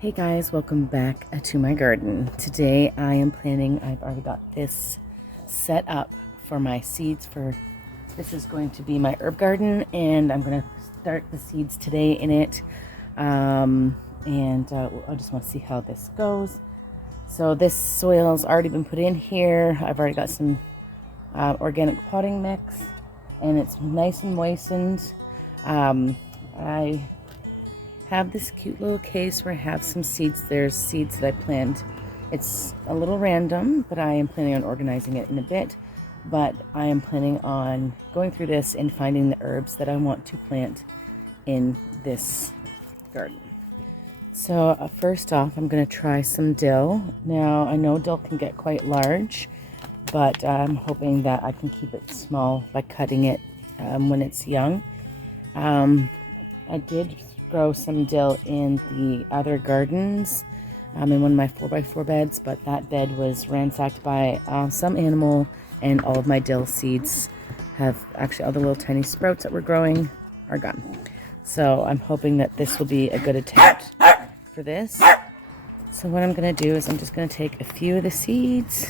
Hey guys, welcome back to my garden. Today I am planning, I've already got this set up for my seeds this is going to be my herb garden, and I'm going to start the seeds today in it. I just want to see how this goes. So this soil's already been put in here. I've already got some organic potting mix, and it's nice and moistened. I have this cute little case where I have some seeds. There's seeds that I planted. It's a little random, but I am planning on organizing it in a bit. But I am planning on going through this and finding the herbs that I want to plant in this garden. So first off, I'm going to try some dill. Now, I know dill can get quite large, but I'm hoping that I can keep it small by cutting it when it's young. I did grow some dill in the other gardens in one of my 4x4 beds, but that bed was ransacked by some animal, and all of my dill seeds have actually, all the little tiny sprouts that were growing are gone. So I'm hoping that this will be a good attempt for this. So what I'm going to do is I'm just going to take a few of the seeds.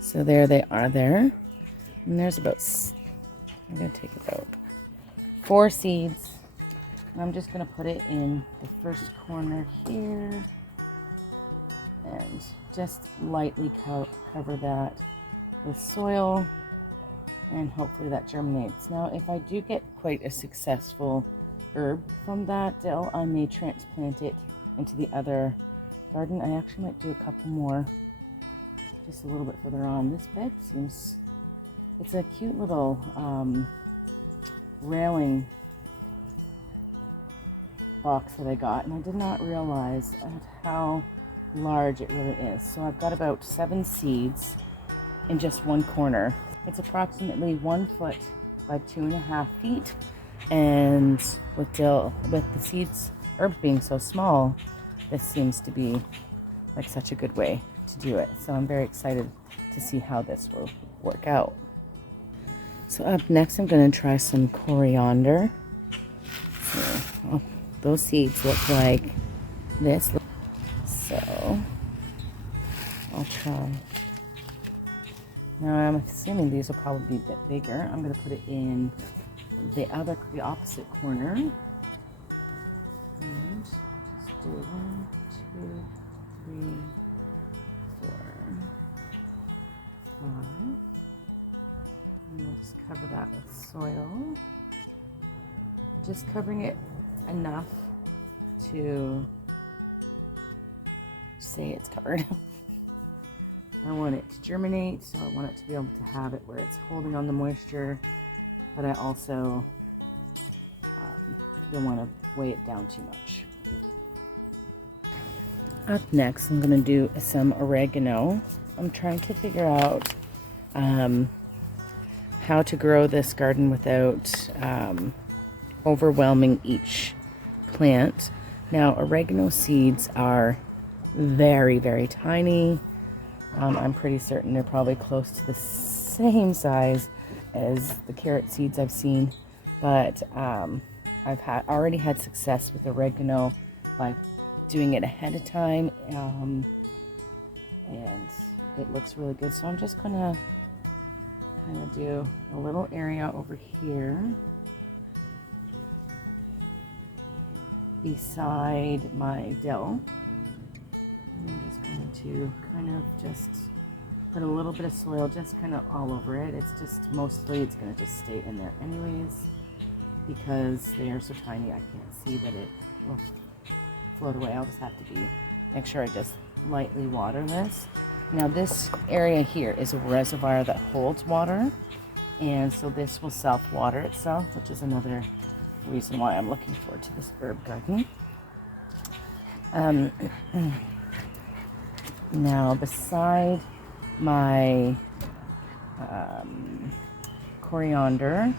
So there they are there. And there's about, I'm going to take about 4 seeds. I'm just going to put it in the first corner here and just lightly cover that with soil, and hopefully that germinates. Now, if I do get quite a successful herb from that dill, I may transplant it into the other garden. I actually might do a couple more just a little bit further on. This bed seems, it's a cute little railing box that I got, and I did not realize how large it really is. So I've got about 7 seeds in just one corner. It's approximately 1 foot by 2.5 feet, and with the seeds, herbs being so small, this seems to be like such a good way to do it. So I'm very excited to see how this will work out. So up next, I'm going to try some coriander. So, those seeds look like this. So I'll try. Now I'm assuming these will probably be a bit bigger. I'm going to put it in the opposite corner. And just do 1, 2, 3, 4, 5. And we'll just cover that with soil. Just covering it enough to say it's covered. I want it to germinate, so I want it to be able to have it where it's holding on the moisture, but I also don't want to weigh it down too much. Up next, I'm going to do some oregano. I'm trying to figure out how to grow this garden without overwhelming each plant. Now, oregano seeds are very, very tiny. I'm pretty certain they're probably close to the same size as the carrot seeds I've seen, but I've already had success with oregano by doing it ahead of time, and it looks really good. So I'm just gonna kind of do a little area over here beside my dill. I'm just going to kind of just put a little bit of soil just kind of all over it. It's just mostly it's going to just stay in there anyways, because they are so tiny I can't see that it will float away. I'll just have to make sure I just lightly water this. Now this area here is a reservoir that holds water, and so this will self-water itself, which is another reason why I'm looking forward to this herb garden. Now, beside my coriander,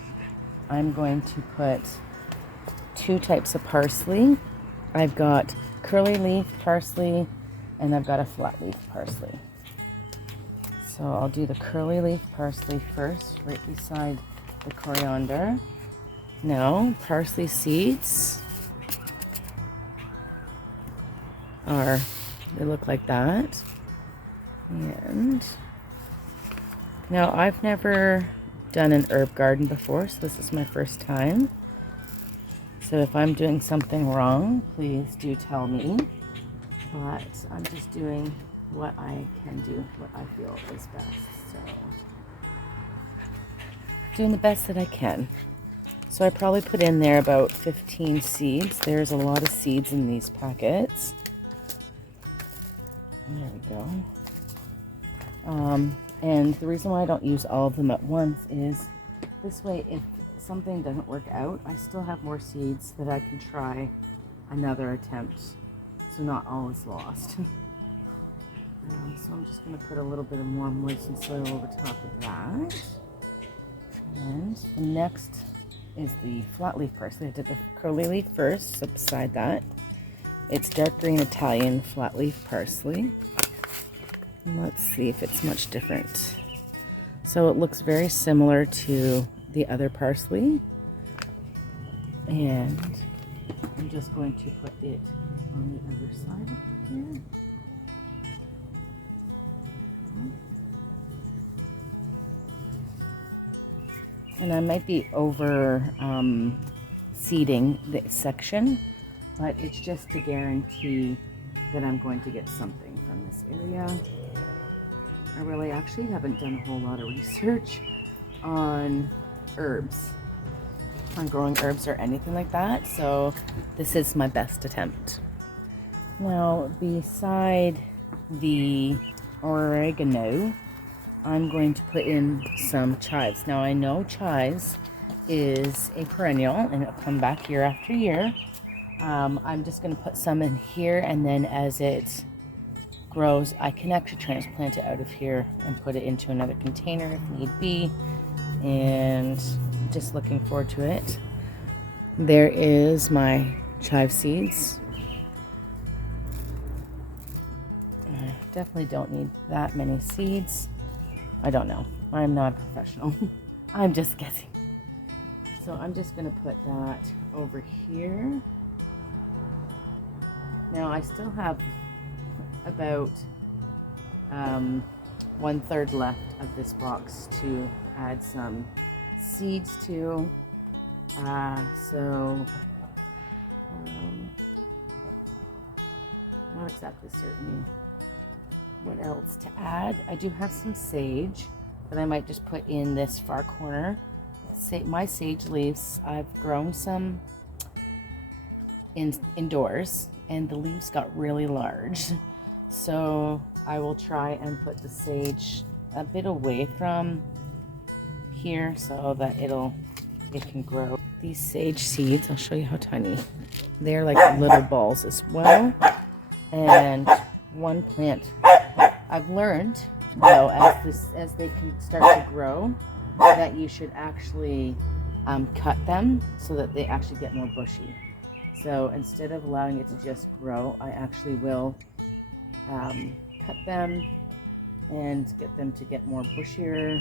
I'm going to put 2 types of parsley. I've got curly leaf parsley, and I've got a flat leaf parsley. So I'll do the curly leaf parsley first, right beside the coriander. Now, parsley seeds they look like that. And now I've never done an herb garden before, so this is my first time. So if I'm doing something wrong, please do tell me. But I'm just doing what I can do, what I feel is best. So doing the best that I can. So I probably put in there about 15 seeds. There's a lot of seeds in these packets. There we go. And the reason why I don't use all of them at once is this way, if something doesn't work out, I still have more seeds that I can try another attempt. So not all is lost. So I'm just going to put a little bit of more moistened soil over top of that. And the next is the flatleaf parsley. I did the curly leaf first, so beside that, it's dark green Italian flatleaf parsley. And let's see if it's much different. So it looks very similar to the other parsley. And I'm just going to put it on the other side of here. And I might be over seeding this section, but it's just to guarantee that I'm going to get something from this area. I really actually haven't done a whole lot of research on herbs, on growing herbs or anything like that, so this is my best attempt. Now, beside the oregano, I'm going to put in some chives. Now, I know chives is a perennial and it'll come back year after year. I'm just going to put some in here, and then as it grows, I can actually transplant it out of here and put it into another container if need be. And just looking forward to it. There is my chive seeds. I definitely don't need that many seeds. I don't know. I'm not a professional. I'm just guessing. So I'm just going to put that over here. Now I still have about 1/3 left of this box to add some seeds to. Not exactly certain what else to add. I do have some sage that I might just put in this far corner. My sage leaves, I've grown some indoors, and the leaves got really large. So I will try and put the sage a bit away from here so that it can grow. These sage seeds, I'll show you how tiny. They're like little balls as well. And one plant, I've learned though, as they can start to grow, that you should actually cut them so that they actually get more bushy. So instead of allowing it to just grow, I actually will cut them and get them to get more bushier.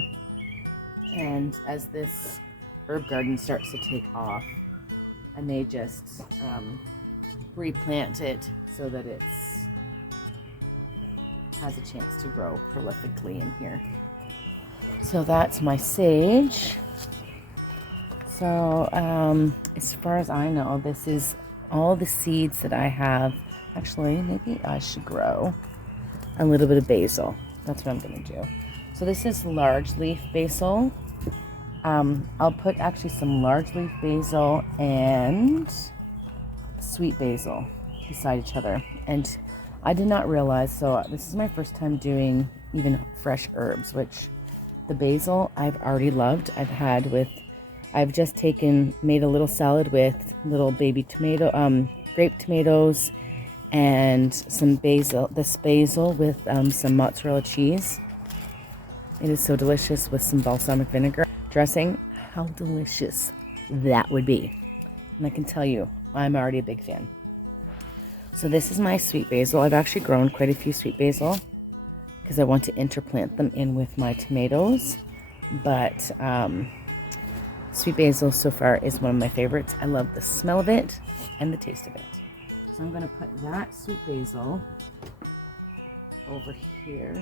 And as this herb garden starts to take off, I may just replant it so that it has a chance to grow prolifically in here. So that's my sage. So as far as I know, this is all the seeds that I have. Actually, maybe I should grow a little bit of basil. That's what I'm going to do. So this is large leaf basil. I'll put actually some large leaf basil and sweet basil beside each other. And I did not realize, so this is my first time doing even fresh herbs, which the basil I've already loved. I've just made a little salad with little baby tomato, grape tomatoes, and some basil, this basil with some mozzarella cheese. It is so delicious with some balsamic vinegar dressing. How delicious that would be. And I can tell you, I'm already a big fan. So this is my sweet basil. I've actually grown quite a few sweet basil because I want to interplant them in with my tomatoes. But sweet basil so far is one of my favorites. I love the smell of it and the taste of it. So I'm going to put that sweet basil over here.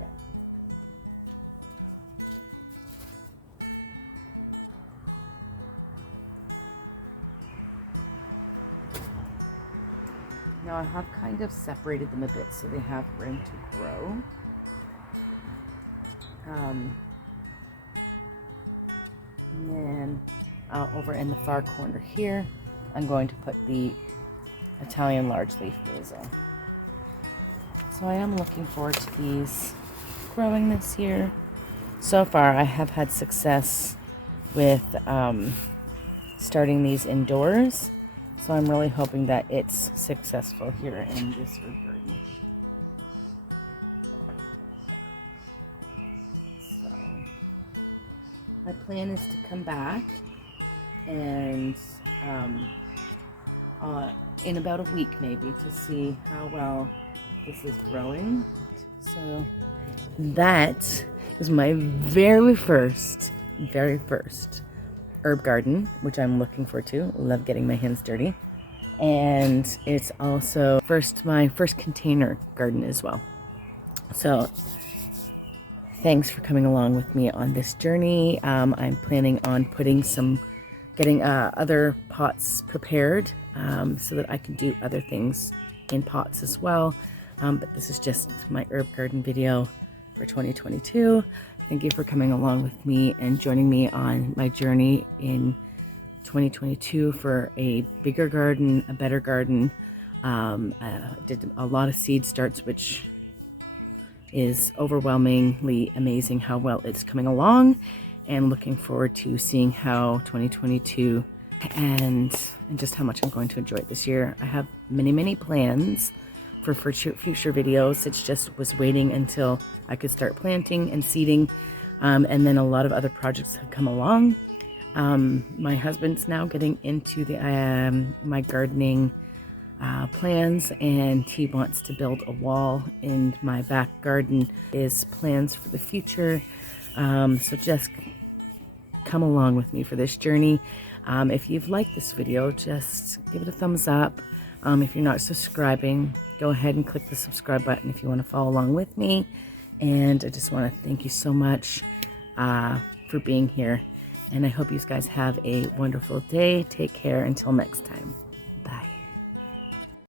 Yeah. Now I have kind of separated them a bit so they have room to grow. And then over in the far corner here, I'm going to put the Italian large leaf basil. So I am looking forward to these growing this year. So far I have had success with starting these indoors. So I'm really hoping that it's successful here in this herb garden. So my plan is to come back and in about a week maybe to see how well this is growing. So that is my very first herb garden, which I'm looking forward to. Love getting my hands dirty. And it's also my first container garden as well. So thanks for coming along with me on this journey. I'm planning on getting other pots prepared so that I can do other things in pots as well. But this is just my herb garden video for 2022. Thank you for coming along with me and joining me on my journey in 2022 for a bigger garden, a better garden. Did a lot of seed starts, which is overwhelmingly amazing how well it's coming along, and looking forward to seeing how 2022 and just how much I'm going to enjoy it this year. I have many plans for future videos. It's just was waiting until I could start planting and seeding, and then a lot of other projects have come along. My husband's now getting into my gardening plans, and he wants to build a wall in my back garden. His plans for the future. So just come along with me for this journey. If you've liked this video, just give it a thumbs up. If you're not subscribing, go ahead and click the subscribe button if you want to follow along with me. And I just want to thank you so much for being here. And I hope you guys have a wonderful day. Take care until next time. Bye.